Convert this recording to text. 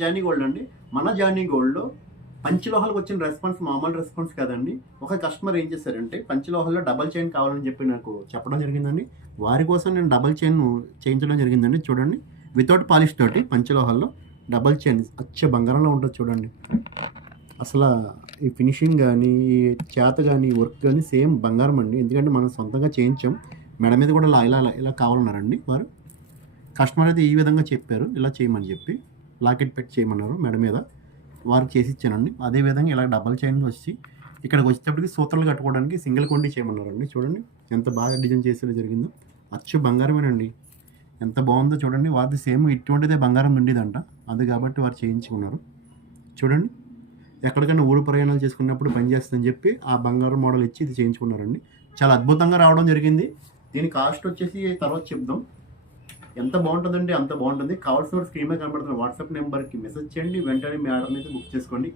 Johnny gold అండి. మన Johnny గోల్డ్‌లో పంచలోహాలకు వచ్చిన రెస్పాన్స్ మామూలు రెస్పాన్స్ కాదండి. ఒక కస్టమర్ ఏం చేశారంటే పంచలోహాల్లో డబుల్ చైన్ కావాలని చెప్పి నాకు చెప్పడం జరిగిందండి. వారి కోసం నేను డబుల్ చైన్ చేయించడం జరిగిందండి. చూడండి, వితౌట్ పాలిష్ తోటి పంచలోహాల్లో డబుల్ చైన్ అచ్చ బంగారంలో ఉంటుంది చూడండి. అసలు ఈ ఫినిషింగ్ కానీ, ఈ చేత కానీ, వర్క్ కానీ సేమ్ బంగారం అండి. ఎందుకంటే మనం సొంతంగా చేయించాం. మెడ మీద కూడా ఇలా కావాలన్నారండి వారు. కస్టమర్ అయితే ఈ విధంగా చెప్పారు, ఇలా చేయమని చెప్పి లాకెట్ పెట్టి చేయమన్నారు మెడ మీద. వారికి చేసి ఇచ్చానండి. అదేవిధంగా ఇలా డబల్ చైన్ వచ్చి ఇక్కడికి వచ్చేటప్పటికి సూత్రాలు కట్టుకోవడానికి సింగిల్ కొండి చేయమన్నారండి. చూడండి ఎంత బాగా డిజైన్ చేసేది జరిగిందో. అచ్చు బంగారమేనండి. ఎంత బాగుందో చూడండి. వారిది సేమ్ ఇటువంటిదే బంగారం ఉండేదంట. అది కాబట్టి వారు చేయించుకున్నారు. చూడండి, ఎక్కడికైనా ఊరు ప్రయాణాలు చేసుకున్నప్పుడు పనిచేస్తుందని చెప్పి ఆ బంగారం మోడల్ ఇచ్చి ఇది చేయించుకున్నారండి. చాలా అద్భుతంగా రావడం జరిగింది. దీని కాస్ట్ వచ్చేసి తర్వాత చెప్దాం. ఎంత బాగుంటుందండి అంత బాగుంటుంది. కావాల్సిన స్క్రీన్ మీద కనబడుతున్న వాట్సాప్ నెంబర్కి మెసేజ్ చేయండి. వెంటనే మీ ఆర్డర్ని అయితే బుక్ చేసుకోండి.